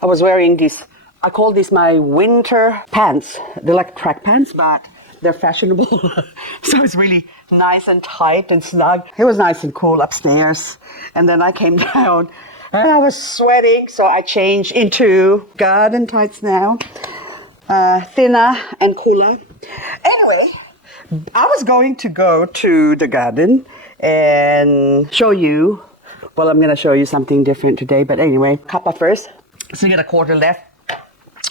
I was wearing this, I call this my winter pants. They're like track pants, but they're fashionable. So it's really nice and tight and snug. It was nice and cool upstairs. And then I came down and I was sweating. So I changed into garden tights now. Thinner and cooler. Anyway, I was going to go to the garden and show you. Well, I'm going to show you something different today. But anyway, cuppa first. So you got a quarter left.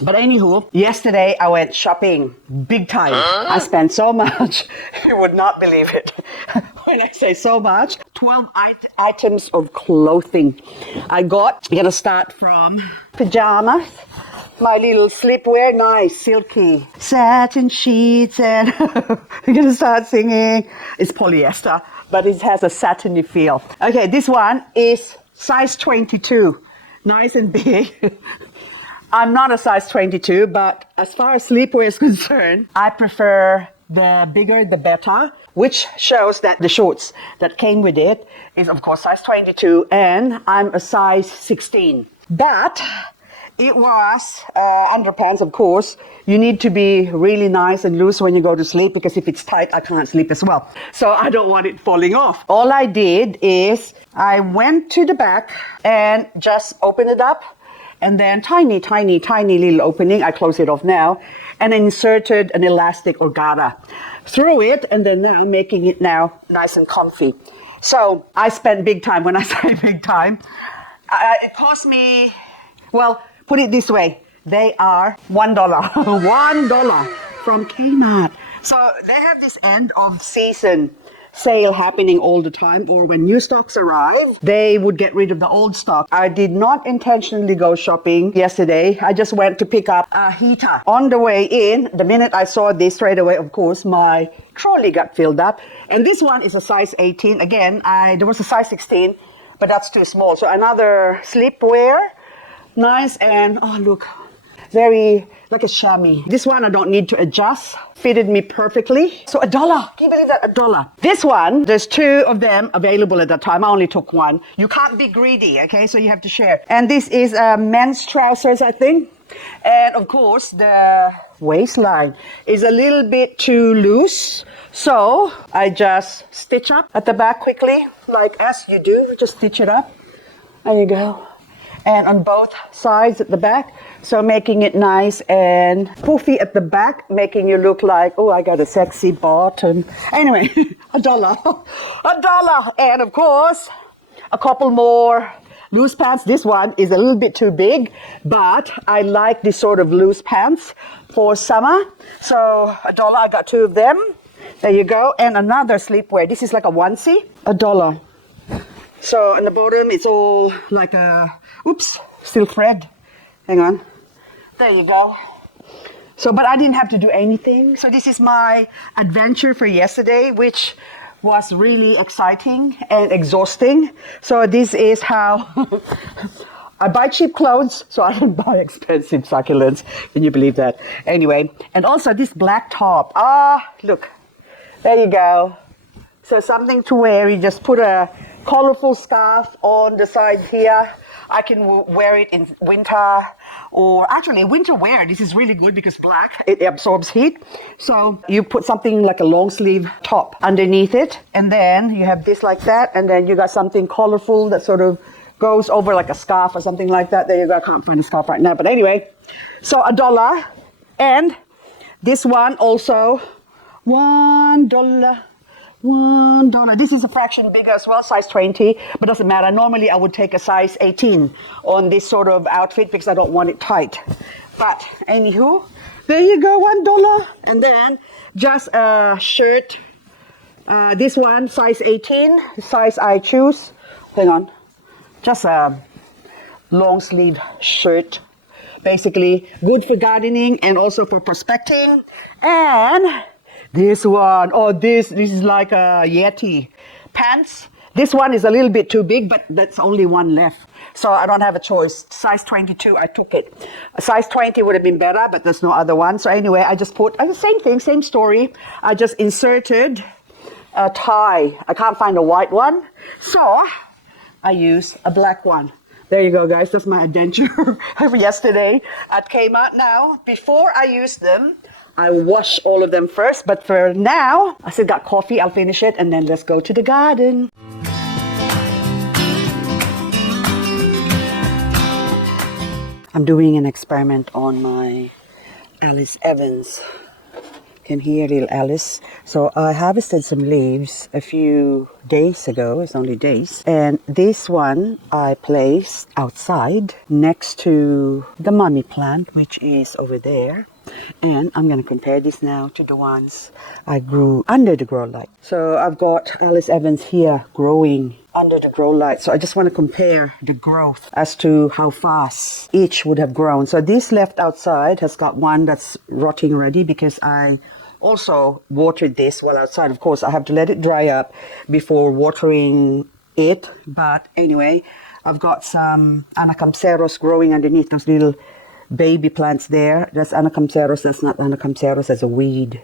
But anywho, yesterday I went shopping big time. I spent so much. You would not believe it. When I say so much, 12 items of clothing. I'm going to start from pajamas. My little sleepwear, nice, silky satin sheets, and I'm going to start singing. It's polyester, but it has a satiny feel. Okay, this one is size 22, nice and big. I'm not a size 22, but as far as sleepwear is concerned, I prefer the bigger the better, which shows that the shorts that came with it is, of course, size 22, and I'm a size 16. But it was underpants, of course. You need to be really nice and loose when you go to sleep, because if it's tight, I can't sleep as well. So I don't want it falling off. All I did is I went to the back and just opened it up, and then tiny little opening. I close it off now, and inserted an elastic or garter through it, and then now making it now nice and comfy. So I spent big time. When I say big time, it cost me, well, put it this way, they are $1. $1 from Kmart. So they have this end of season sale happening all the time, or when new stocks arrive, they would get rid of the old stock. I did not intentionally go shopping yesterday. I just went to pick up a heater. On the way in, the minute I saw this, straight away, of course, my trolley got filled up. And this one is a size 18. Again, there was a size 16, but that's too small. So another sleepwear. Nice, and oh look, very like a chamois. This one I don't need to adjust, fitted me perfectly. So $1, can you believe that? $1. This one, there's 2 of them available at that time. I only took 1. You can't be greedy, okay? So you have to share. And this is men's trousers, I think. And of course, the waistline is a little bit too loose. So I just stitch up at the back quickly, like as you do, just stitch it up. There you go. And on both sides at the back, so making it nice and poofy at the back, making you look like, oh, I got a sexy bottom. Anyway, $1. $1. And of course, a couple more loose pants. This one is a little bit too big, but I like this sort of loose pants for summer. So $1, I got 2 of them. There you go. And another sleepwear. This is like a onesie, $1. So on the bottom, it's all like a, oops, still thread. Hang on. There you go. So, but I didn't have to do anything. So this is my adventure for yesterday, which was really exciting and exhausting. So this is how I buy cheap clothes, so I don't buy expensive succulents. Can you believe that? Anyway, and also this black top. Look, there you go. So something to wear. You just put a colorful scarf on the side here. I can wear it in winter, or actually winter wear. This is really good because black, it absorbs heat. So you put something like a long sleeve top underneath it, and then you have this like that, and then you got something colorful that sort of goes over like a scarf or something like that. There you go. I can't find a scarf right now, but anyway. So $1, and this one also $1. $1. This is a fraction bigger as well, size 20, but doesn't matter. Normally I would take a size 18 on this sort of outfit because I don't want it tight. But anywho, there you go, $1. And then just a shirt. This one, size 18, size I choose. Hang on. Just a long sleeve shirt. Basically good for gardening and also for prospecting. And this one, this is like a Yeti pants. This one is a little bit too big, but that's only one left. So I don't have a choice. Size 22, I took it. A size 20 would have been better, but there's no other one. So anyway, I just put, the same thing, same story. I just inserted a tie. I can't find a white one. So I use a black one. There you go, guys. That's my adventure yesterday at Kmart. Now, before I use them, I wash all of them first. But for now, I still got coffee. I'll finish it and then let's go to the garden. I'm doing an experiment on my Alice Evans. Can hear little Alice. So I harvested some leaves a few days ago. It's only days. And this one I placed outside next to the mummy plant, which is over there. And I'm going to compare this now to the ones I grew under the grow light. So I've got Alice Evans here growing under the grow light. So I just want to compare the growth as to how fast each would have grown. So this left outside has got one that's rotting already because I also watered this while outside. Of course, I have to let it dry up before watering it. But anyway, I've got some Anacampseros growing underneath those little baby plants there. That's Anacampseros. That's not Anacampseros. That's a weed.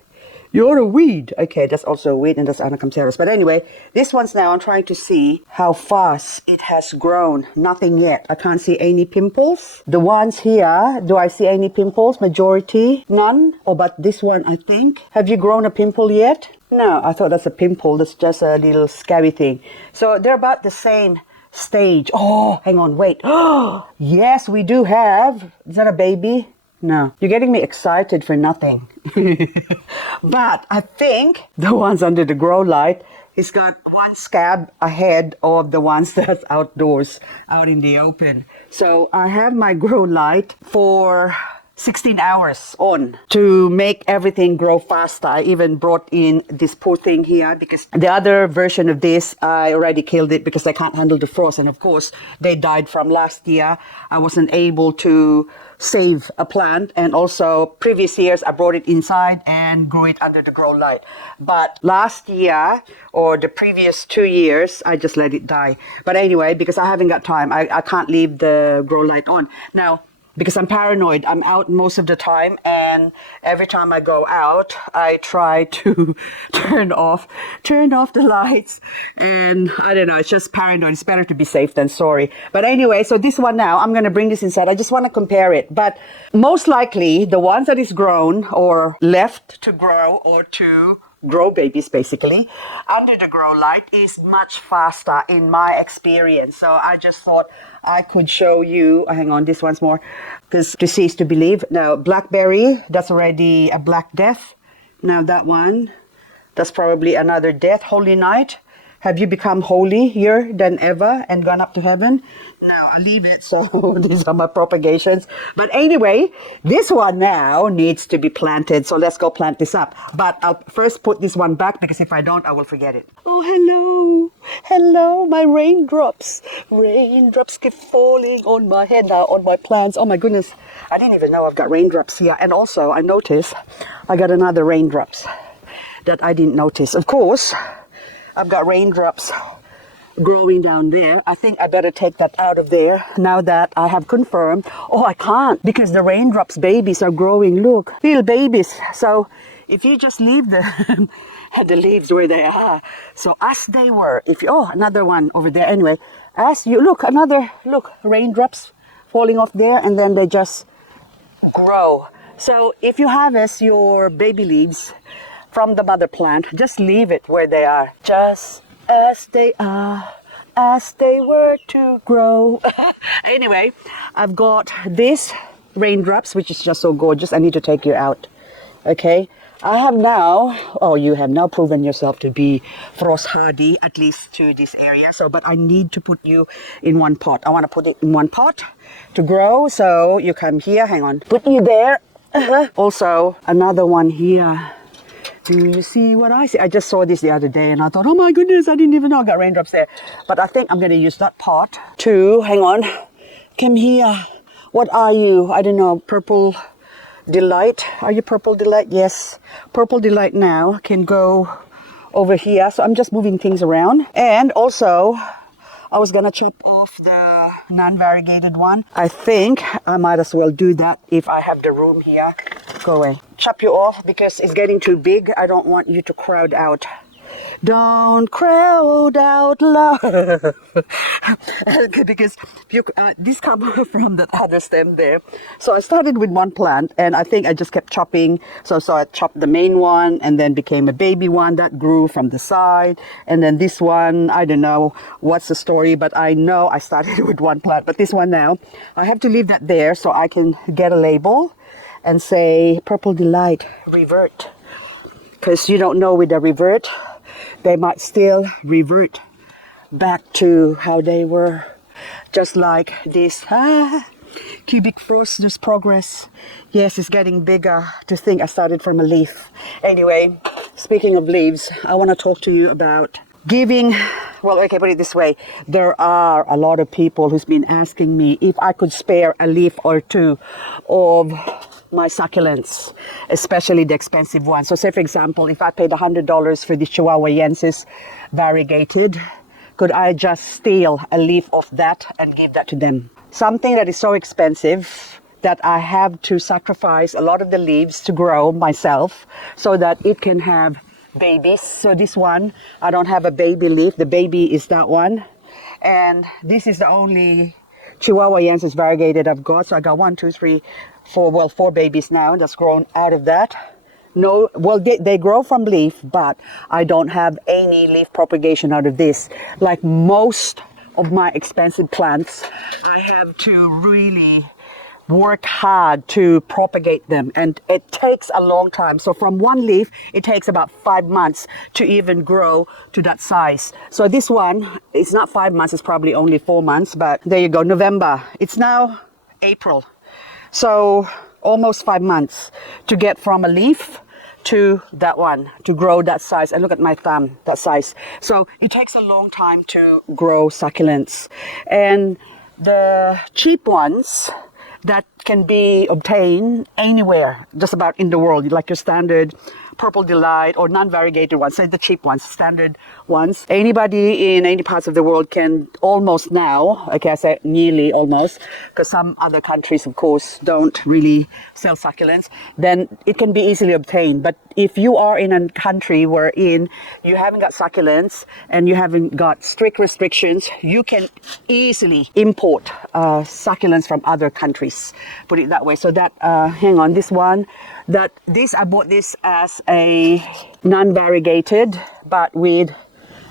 You're a weed. Okay, that's also a weed, and that's Anacampseros. But anyway, this one's now I'm trying to see how fast it has grown. Nothing yet. I can't see any pimples. The ones here, do I see any pimples? Majority, none. Oh, but this one, I think. Have you grown a pimple yet? No, I thought that's a pimple. That's just a little scabby thing. So they're about the same stage. Oh, hang on, wait. Oh, yes, we do have. Is that a baby? No, you're getting me excited for nothing. But I think the ones under the grow light, it's got one scab ahead of the ones that's outdoors, out in the open. So I have my grow light for 16 hours on to make everything grow faster. I even brought in this poor thing here because the other version of this, I already killed it because I can't handle the frost. And of course, they died from last year. I wasn't able to save a plant, and also previous years I brought it inside and grew it under the grow light. But last year or the previous 2 years I just let it die. But anyway, because I haven't got time, I can't leave the grow light on now because I'm paranoid. I'm out most of the time, and every time I go out I try to turn off the lights, and I don't know, it's just paranoid. It's better to be safe than sorry. But anyway, so this one now, I'm going to bring this inside. I just want to compare it. But most likely the ones that is grown or left to grow or to grow babies basically under the grow light is much faster in my experience. So I just thought I could show you. Hang on, this one's more because to see is to believe. Now blackberry, that's already a black death. Now that one, that's probably another death. Holy night, have you become holier than ever and gone up to heaven? Now I'll leave it. So these are my propagations. But anyway, this one now needs to be planted. So let's go plant this up. But I'll first put this one back because if I don't, I will forget it. Oh, hello. Hello, my raindrops. Raindrops keep falling on my head now, on my plants. Oh my goodness. I didn't even know I've got raindrops here. And also I noticed I got another raindrops that I didn't notice. Of course, I've got raindrops growing down there. I think I better take that out of there now that I have confirmed. Oh, I can't because the raindrops babies are growing. Look, little babies. So if you just leave the the leaves where they are, so as they were, if you, oh, another one over there. Anyway, as you look, look, raindrops falling off there, and then they just grow. So if you harvest your baby leaves from the mother plant, just leave it where they are, just as they are, as they were to grow. Anyway, I've got this raindrops, which is just so gorgeous. I need to take you out. Okay, I have now, oh, you have now proven yourself to be frost hardy, at least to this area. So, but I need to put you in one pot. I want to put it in one pot to grow. So you come here, hang on, put you there. Also, another one here. Do you see what I see? I just saw this the other day and I thought, oh my goodness, I didn't even know I got raindrops there. But I think I'm going to use that pot to, hang on, come here. What are you? I don't know, Purple Delight. Are you Purple Delight? Yes. Purple Delight now can go over here. So I'm just moving things around. And also, I was going to chop off the non-variegated one. I think I might as well do that if I have the room here. Go away. Chop you off because it's getting too big. I don't want you to crowd out. Don't crowd out love. Because this comes from that other stem there. So I started with one plant, and I think I just kept chopping. So I chopped the main one, and then became a baby one that grew from the side. And then this one, I don't know what's the story, but I know I started with one plant. But this one now, I have to leave that there so I can get a label and say Purple Delight Revert. Because you don't know with the revert, they might still revert back to how they were. Just like this. Cubic frost, there's progress. Yes, it's getting bigger. To think I started from a leaf. Anyway, speaking of leaves, I want to talk to you about giving. Well, okay, put it this way. There are a lot of people who's been asking me if I could spare a leaf or two of my succulents, especially the expensive ones. So say, for example, if I paid $100 for the Chihuahuensis variegated, could I just steal a leaf of that and give that to them? Something that is so expensive that I have to sacrifice a lot of the leaves to grow myself so that it can have babies. So this one, I don't have a baby leaf. The baby is that one. And this is the only Chihuahuensis variegated I've got. So I got 1, 2, 3, 4, 4 babies now that's grown out of that. No, well, they grow from leaf, but I don't have any leaf propagation out of this. Like most of my expensive plants, I have to really work hard to propagate them, and it takes a long time. So from one leaf, it takes about 5 months to even grow to that size. So this one, it's not 5 months, it's probably only 4 months, but there you go, November. It's now April. So almost 5 months to get from a leaf to that one, to grow that size. And look at my thumb, that size. So it takes a long time to grow succulents. And the cheap ones that can be obtained anywhere, just about in the world, like your standard Purple Delight or non-variegated ones, say the cheap ones, standard ones. Anybody in any parts of the world can almost now, okay, I say nearly almost, because some other countries, of course, don't really sell succulents, then it can be easily obtained. But if you are in a country wherein you haven't got succulents and you haven't got strict restrictions, you can easily import succulents from other countries, put it that way. So that, hang on, this one, I bought this as a non-variegated, but with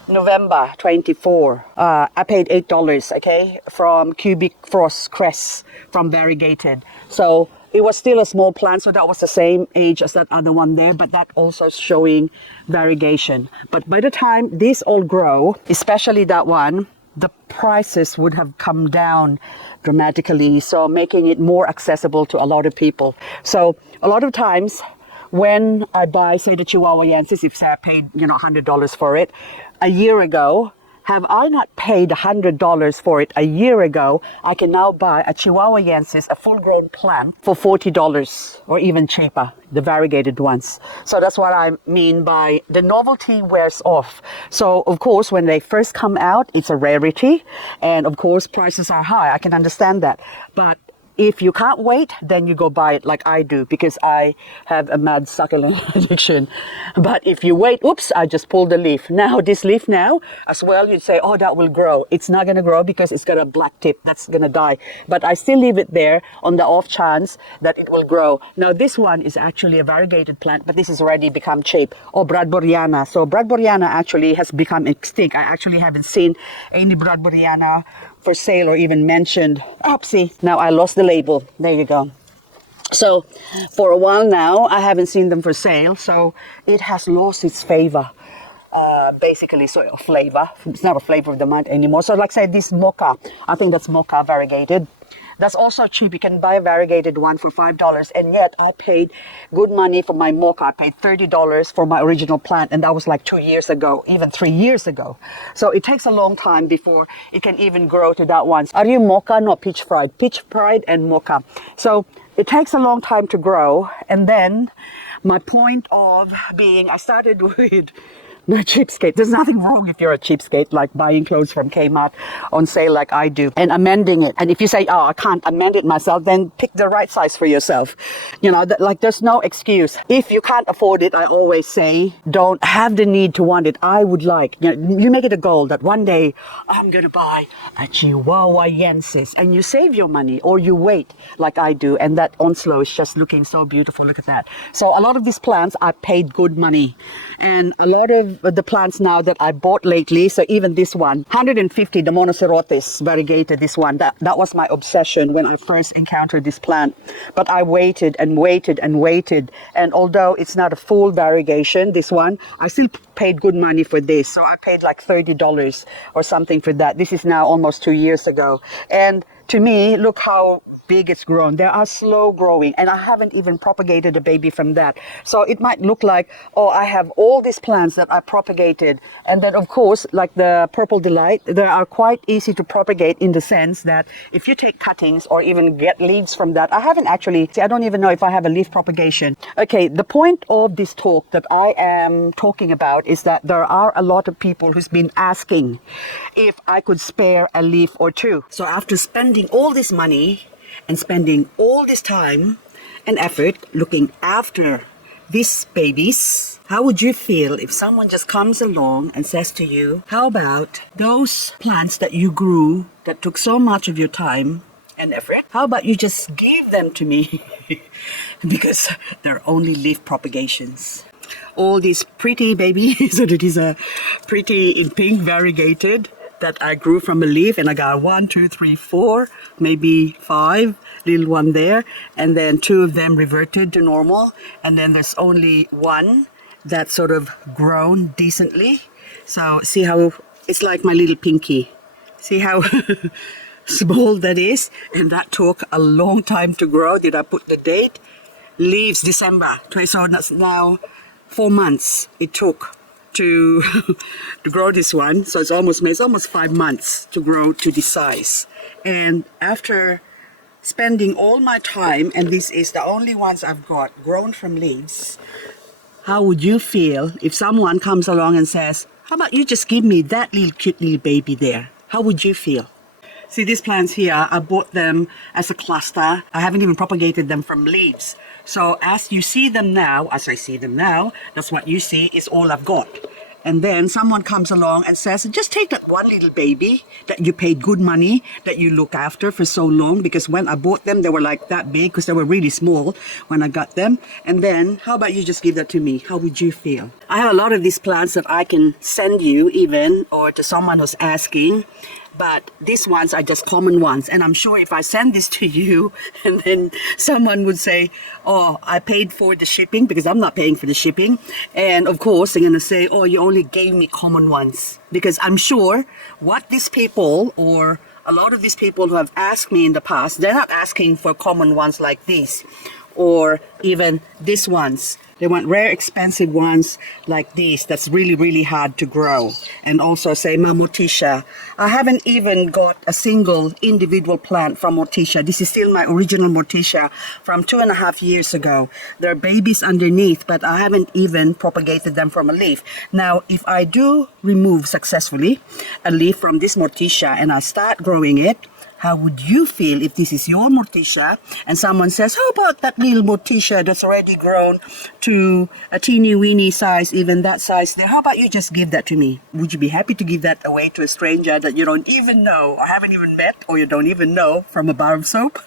November 24. I paid $8, okay, from Cubic Frost Cress from variegated. So it was still a small plant, so that was the same age as that other one there, but that also showing variegation. But by the time these all grow, especially that one, the prices would have come down dramatically, so making it more accessible to a lot of people. So a lot of times when I buy, say, the Chihuahuensis, if say I paid, $100 for it a year ago, have I not paid $100 for it a year ago, I can now buy a Chihuahuensis, a full-grown plant, for $40 or even cheaper, the variegated ones. So that's what I mean by the novelty wears off. So, of course, when they first come out, it's a rarity. And, of course, prices are high. I can understand that. But if you can't wait, then you go buy it like I do, because I have a mad succulent addiction. But if you wait, oops, I just pulled the leaf. Now, this leaf now, as well, you'd say, oh, that will grow. It's not going to grow because it's got a black tip. That's going to die. But I still leave it there on the off chance that it will grow. Now, this one is actually a variegated plant, but this has already become cheap. Oh, Bradburiana. So Bradburiana actually has become extinct. I actually haven't seen any Bradburiana for sale or even mentioned. Oopsie, now I lost the label. There you go. So for a while now, I haven't seen them for sale. So it has lost its favor, basically, so a flavor. It's not a flavor of the month anymore. So like I said, this mocha, I think that's mocha variegated. That's also cheap. You can buy a variegated one for $5, and yet I paid good money for my mocha. I paid $30 for my original plant, and that was like 2 years ago, even 3 years ago. So it takes a long time before it can even grow to that one. Are you mocha? No, peach fried. Peach fried and mocha. So it takes a long time to grow, and then my point of being, I started with not cheapskate. There's nothing wrong if you're a cheapskate, like buying clothes from Kmart on sale like I do and amending it. And if you say, oh, I can't amend it myself, then pick the right size for yourself. You know, like there's no excuse. If you can't afford it, I always say, don't have the need to want it. I would like, you make it a goal that one day I'm going to buy a Chihuahuayensis, and you save your money or you wait like I do. And that Onslow is just looking so beautiful. Look at that. So a lot of these plants, I paid good money. And a lot of the plants now that I bought lately, so even this one, 150, the Monocerotis variegated, this one, that was my obsession when I first encountered this plant. But I waited and waited and waited. And although it's not a full variegation, this one, I still paid good money for this. So I paid like $30 or something for that. This is now almost 2 years ago. And to me, look how big it's grown. They are slow growing, and I haven't even propagated a baby from that. So it might look like, oh, I have all these plants that I propagated. And then of course, like the Purple Delight, they are quite easy to propagate in the sense that if you take cuttings or even get leaves from that, I haven't actually, I don't even know if I have a leaf propagation. Okay, the point of this talk that I am talking about is that there are a lot of people who's been asking if I could spare a leaf or two. So after spending all this money and spending all this time and effort looking after these babies, how would you feel if someone just comes along and says to you, how about those plants that you grew that took so much of your time and effort, how about you just give them to me because they're only leaf propagations. All these pretty babies, so that is a pretty in pink variegated that I grew from a leaf, and I got 1, 2, 3, 4, maybe 5 little one there, and then 2 of them reverted to normal, and then there's only 1 that's sort of grown decently. So see how it's like my little pinky. See how small that is, and that took a long time to grow. Did I put the date? Leaves December. So that's now 4 months it took to grow this one. So it's almost 5 months to grow to this size. And after spending all my time, and this is the only ones I've got grown from leaves, how would you feel if someone comes along and says, how about you just give me that little cute little baby there? How would you feel? See, these plants here, I bought them as a cluster. I haven't even propagated them from leaves. So as you see them now, as I see them now, that's what you see is all I've got. And then someone comes along and says, just take that one little baby that you paid good money, that you look after for so long, because when I bought them, they were like that big because they were really small when I got them. And then how about you just give that to me? How would you feel? I have a lot of these plants that I can send you even, or to someone who's asking. But these ones are just common ones. And I'm sure if I send this to you and then someone would say, oh, I paid for the shipping, because I'm not paying for the shipping. And of course, they're going to say, oh, you only gave me common ones. Because I'm sure what these people, or a lot of these people who have asked me in the past, they're not asking for common ones like these, or even these ones. They want rare, expensive ones like these that's really, really hard to grow. And also say Morticia. I haven't even got a single individual plant from Morticia. This is still my original Morticia from 2.5 years ago. There are babies underneath, but I haven't even propagated them from a leaf. Now, if I do remove successfully a leaf from this Morticia and I start growing it, how would you feel if this is your Morticia and someone says, how about that little Morticia that's already grown to a teeny weeny size, even that size there? How about you just give that to me? Would you be happy to give that away to a stranger that you don't even know or haven't even met or you don't even know from a bar of soap?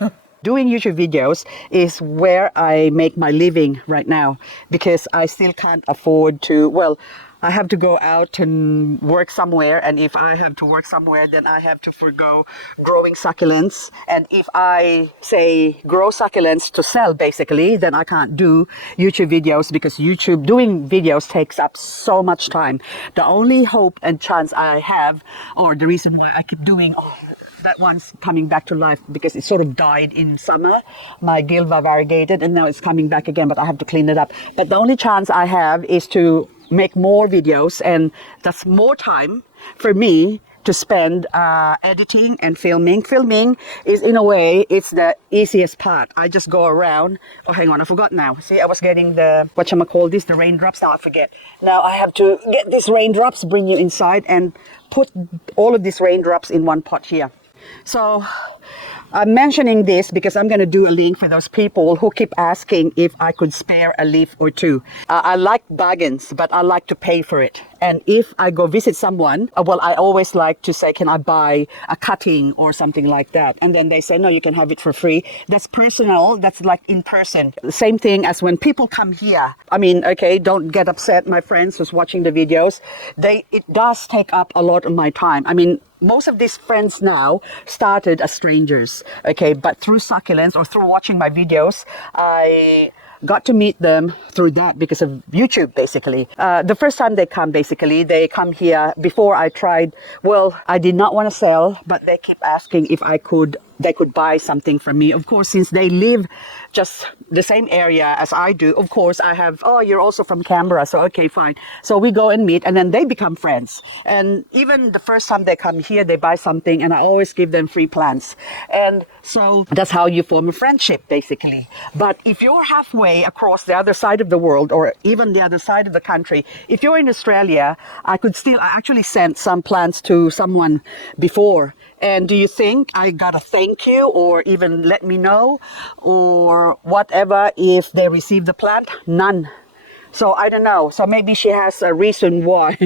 Doing YouTube videos is where I make my living right now, because I still can't afford to, well, I have to go out and work somewhere, and if I have to work somewhere, then I have to forgo growing succulents. And if I say grow succulents to sell, basically, then I can't do YouTube videos, because YouTube doing videos takes up so much time. The only hope and chance I have, or the reason why I keep doing, that one's coming back to life because it sort of died in summer, my Gilva variegated, and now it's coming back again, but I have to clean it up. But the only chance I have is to make more videos, and that's more time for me to spend editing and filming. Filming is, in a way, it's the easiest part. I just go around. Oh, hang on, I forgot now. See, I was getting the, whatchamacallit, the raindrops. Now I forget. Now I have to get these raindrops, bring you inside, and put all of these raindrops in one pot here. So I'm mentioning this because I'm going to do a link for those people who keep asking if I could spare a leaf or two. I like bargains, but I like to pay for it. And if I go visit someone, well, I always like to say, can I buy a cutting or something like that? And then they say, no, you can have it for free. That's personal. That's like in person. The same thing as when people come here. I mean, okay, don't get upset, my friends who's watching the videos. It does take up a lot of my time. I mean, most of these friends now started as strangers, okay, but through Succulents or through watching my videos, I got to meet them through that because of YouTube, basically. The first time they come here. Before I tried, well, I did not want to sell, but they kept asking if they could buy something from me. Of course, since they live just the same area as I do, of course, I have, oh, you're also from Canberra, so okay, fine. So we go and meet, and then they become friends. And even the first time they come here, they buy something, and I always give them free plants. And so that's how you form a friendship, basically. But if you're halfway across the other side of the world, or even the other side of the country, if you're in Australia, I actually sent some plants to someone before. And do you think I got a thank you or even let me know or whatever if they receive the plant? None. So I don't know. So maybe she has a reason why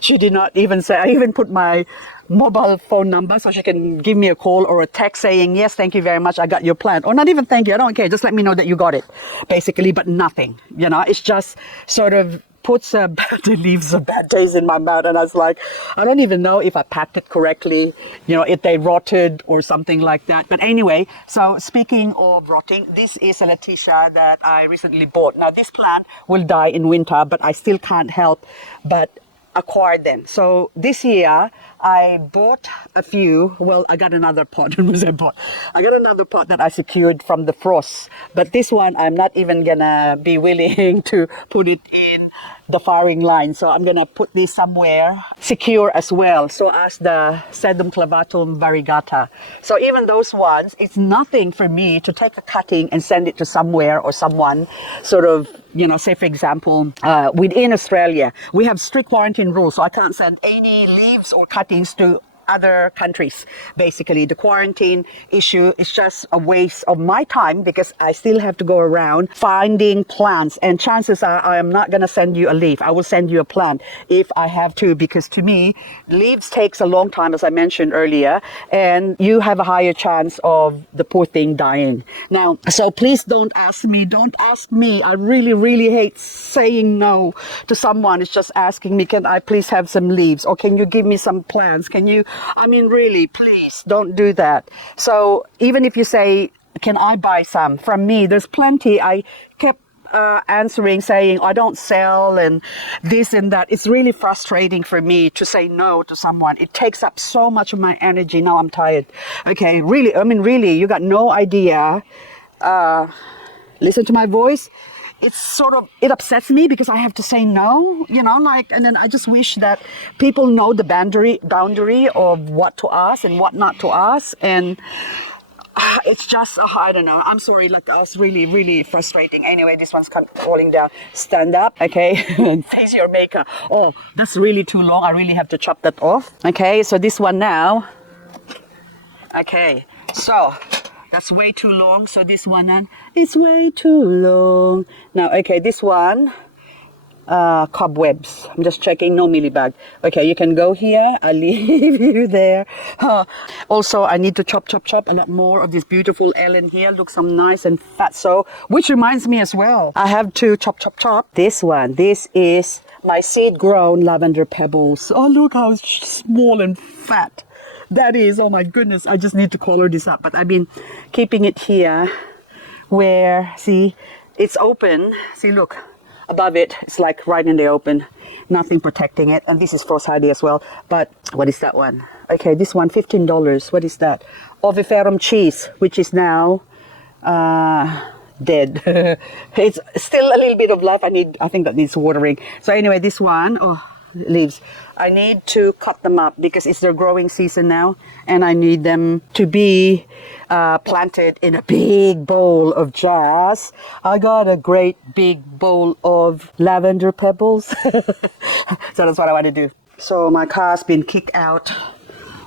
she did not even say. I even put my mobile phone number so she can give me a call or a text saying, yes, thank you very much, I got your plant. Or not even thank you, I don't care. Just let me know that you got it, basically, but nothing. You know, it's just sort of puts bad leaves of bad taste in my mouth, and I was like, I don't even know if I packed it correctly, you know, if they rotted or something like that. But anyway, so speaking of rotting, this is a Letitia that I recently bought. Now this plant will die in winter, but I still can't help but acquire them. So this year I bought a few. Well, I got another pot. I got another pot that I secured from the frost, but this one I'm not even gonna be willing to put it in the firing line. So I'm gonna put this somewhere secure as well. So as the Sedum clavatum variegata. So even those ones, it's nothing for me to take a cutting and send it to somewhere or someone, sort of, you know, say for example, within Australia, we have strict quarantine rules, so I can't send any leaves or cuttings to other countries. Basically, the quarantine issue is just a waste of my time because I still have to go around finding plants, and chances are I am not going to send you a leaf. I will send you a plant if I have to, because to me, leaves takes a long time, as I mentioned earlier, and you have a higher chance of the poor thing dying. Now, so please don't ask me. I really, really hate saying no to someone. It's just asking me, can I please have some leaves, or can you give me some plants? Can you, I mean, really, please don't do that. So even if you say, can I buy some from me? There's plenty. I kept answering saying, I don't sell and this and that. It's really frustrating for me to say no to someone. It takes up so much of my energy. Now I'm tired. Okay, really, I mean, really, you got no idea. Listen to my voice. It's sort of, it upsets me because I have to say no, you know, like, and then I just wish that people know the boundary of what to ask and what not to ask. And it's just, I don't know, I'm sorry, like, that was really, really frustrating. Anyway, this one's falling down. Stand up, okay, face your maker. Oh, that's really too long. I really have to chop that off. Okay, so this one now. Okay, so that's way too long. So this one, it's way too long. Now, okay, this one, cobwebs. I'm just checking, no mealybag. Okay, you can go here. I'll leave you there. Also, I need to chop a lot more of this beautiful Ellen here. Looks so nice and fat. So, which reminds me as well, I have to chop this one. This is my seed-grown lavender pebbles. Oh, look how small and fat that is. Oh my goodness, I just need to color this up. But I've been keeping it here where, see, it's open. See, look, above it, it's like right in the open. Nothing protecting it. And this is frost hardy as well. But what is that one? Okay, this one, $15. What is that? Oviferum cheese, which is now dead. It's still a little bit of life. I think that needs watering. So anyway, this one, oh, leaves. I need to cut them up because it's their growing season now, and I need them to be planted in a big bowl of jars. I got a great big bowl of lavender pebbles. So that's what I want to do. So my car's been kicked out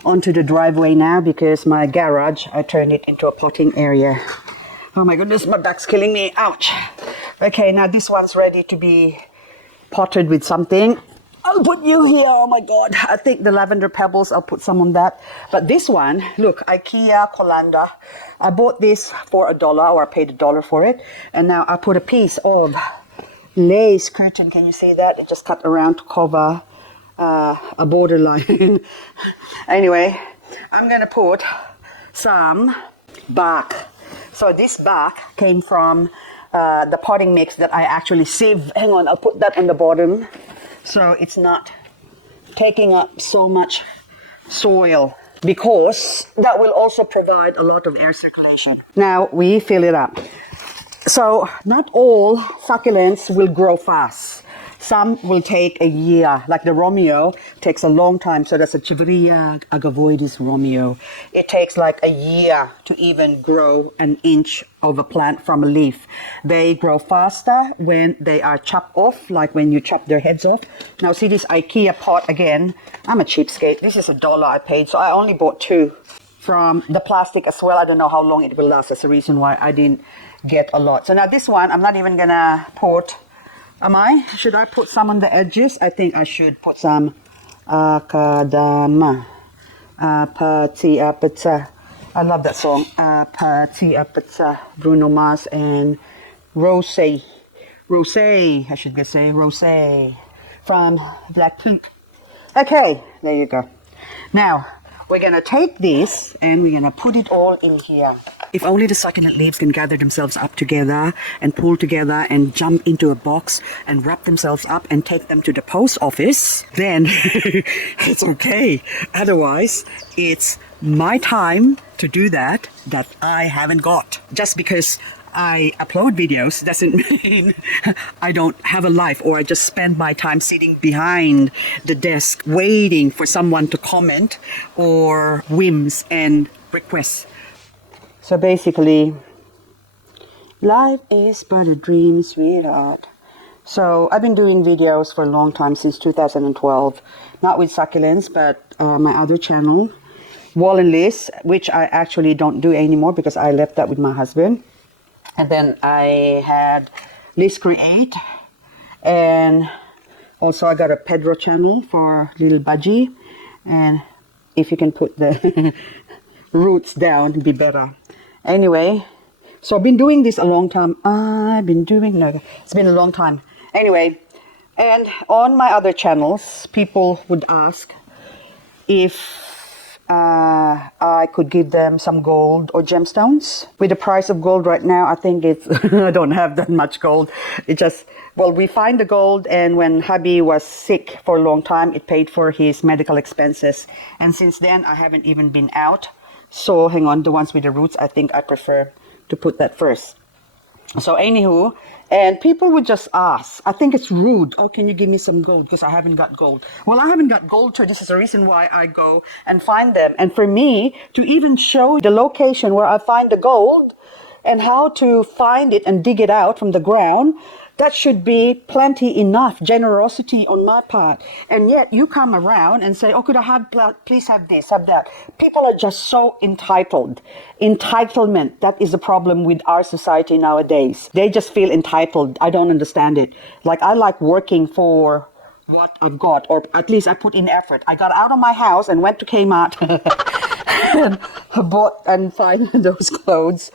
onto the driveway now because my garage, I turned it into a potting area. Oh my goodness, my back's killing me. Ouch. Okay, now this one's ready to be potted with something. I'll put you here. Oh my God. I think the lavender pebbles, I'll put some on that. But this one, look, IKEA colander. I bought this for $1, or I paid $1 for it. And now I put a piece of lace curtain. Can you see that? It just cut around to cover a borderline. Anyway, I'm going to put some bark. So this bark came from the potting mix that I actually sieved. Hang on, I'll put that on the bottom so it's not taking up so much soil, because that will also provide a lot of air circulation. Now we fill it up. So not all succulents will grow fast. Some will take a year, like the Romeo takes a long time. So that's Echeveria Romeo. It takes like a year to even grow an inch of a plant from a leaf. They grow faster when they are chopped off, like when you chop their heads off. Now see this IKEA pot again. I'm a cheapskate. This is $1 I paid, so I only bought 2 from the plastic as well. I don't know how long it will last. That's the reason why I didn't get a lot. So now this one, I'm not even gonna put. Should I put some on the edges? I think I should put some Akadama. Apata. I love that song. Apata. Bruno Mars and Rose. I should just say Rose from Blackpink. Okay, there you go. Now, we're going to take this and we're going to put it all in here. If only the succulent leaves can gather themselves up together and pull together and jump into a box and wrap themselves up and take them to the post office, then it's okay. Otherwise, it's my time to do that I haven't got. Just because I upload videos doesn't mean I don't have a life, or I just spend my time sitting behind the desk waiting for someone to comment or whims and requests. So basically, life is but a dream, sweetheart. So I've been doing videos for a long time, since 2012. Not with succulents, but my other channel, Wall and Liz, which I actually don't do anymore because I left that with my husband. And then I had LizK, and also I got a Pedro channel for little Budgie. And if you can put the roots down, it'd be better. Anyway, so I've been doing this a long time. It's been a long time. Anyway, and on my other channels, people would ask if I could give them some gold or gemstones. With the price of gold right now, I think it's, I don't have that much gold. It just, well, we find the gold, and when hubby was sick for a long time, it paid for his medical expenses. And since then, I haven't even been out. So hang on, the ones with the roots, I think I prefer to put that first. So anywho, and people would just ask, I think it's rude, oh, can you give me some gold, because I haven't got gold. Well, I haven't got gold, so this is the reason why I go and find them. And for me to even show the location where I find the gold and how to find it and dig it out from the ground, that should be plenty enough generosity on my part. And yet you come around and say, oh, could I have, please have this, have that. People are just so entitled. Entitlement, that is the problem with our society nowadays. They just feel entitled. I don't understand it. Like, I like working for what I've got, or at least I put in effort. I got out of my house and went to Kmart and bought and find those clothes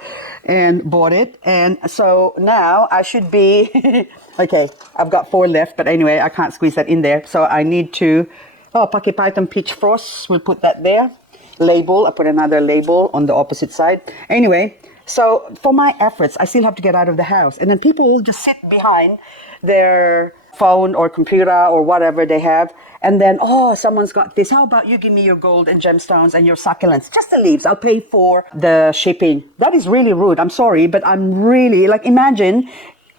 and bought it. And so now I should be, okay, I've got 4 left, but anyway, I can't squeeze that in there. So I need to, Paki Python Peach Frost, we'll put that there. Label, I put another label on the opposite side. Anyway, so for my efforts, I still have to get out of the house. And then people will just sit behind their phone or computer or whatever they have, and then, oh, someone's got this, how about you give me your gold and gemstones and your succulents, just the leaves, I'll pay for the shipping. That is really rude. I'm sorry, but I'm really, like, imagine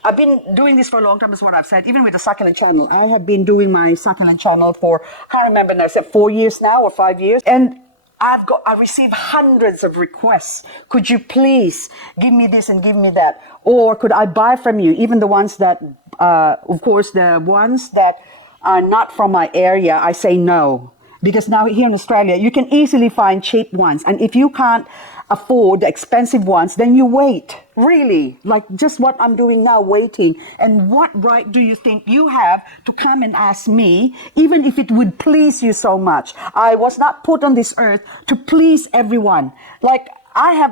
I've been doing this for a long time, is what I've said, even with the succulent channel. I have been doing my succulent channel for, I can't remember now, is it 4 years now or 5 years? And I received hundreds of requests. Could you please give me this and give me that? Or could I buy from you? Even the ones that, of course, the ones that are not from my area, I say no. Because now here in Australia, you can easily find cheap ones. And if you can't afford the expensive ones, then you wait. Really, like just what I'm doing now, waiting. And what right do you think you have to come and ask me, even if it would please you so much? I was not put on this earth to please everyone. Like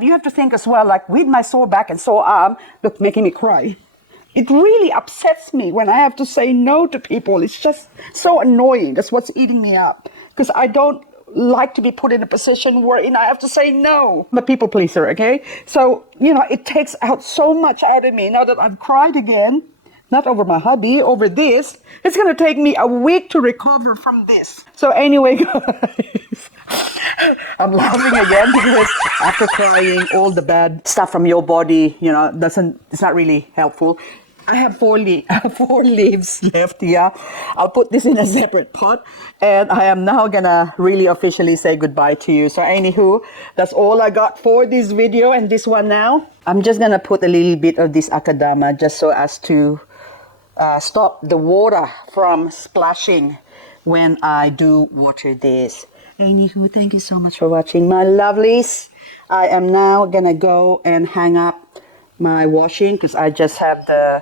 you have to think as well, like with my sore back and sore arm, look, making me cry. It really upsets me when I have to say no to people. It's just so annoying. That's what's eating me up. Because I don't like to be put in a position wherein I have to say no. I'm a people pleaser, okay? So, it takes out so much out of me. Now that I've cried again, not over my hubby, over this, it's going to take me a week to recover from this. So anyway, guys, I'm laughing again because after crying, all the bad stuff from your body, it's not really helpful. I have 4 leaves left here. I'll put this in a separate pot, and I am now gonna really officially say goodbye to you. So anywho, that's all I got for this video and this one now. I'm just gonna put a little bit of this akadama just so as to stop the water from splashing when I do water this. Anywho, thank you so much for watching, my lovelies. I am now gonna go and hang up my washing because I just have the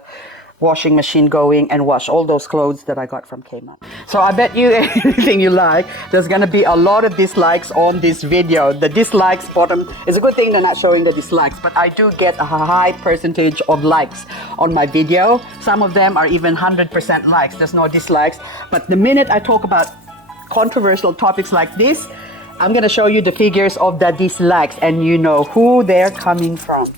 washing machine going and wash all those clothes that I got from Kmart. So I bet you anything you like, there's gonna be a lot of dislikes on this video. The dislikes bottom, it's a good thing they're not showing the dislikes, but I do get a high percentage of likes on my video. Some of them are even 100% likes, there's no dislikes. But the minute I talk about controversial topics like this, I'm gonna show you the figures of the dislikes and you know who they're coming from.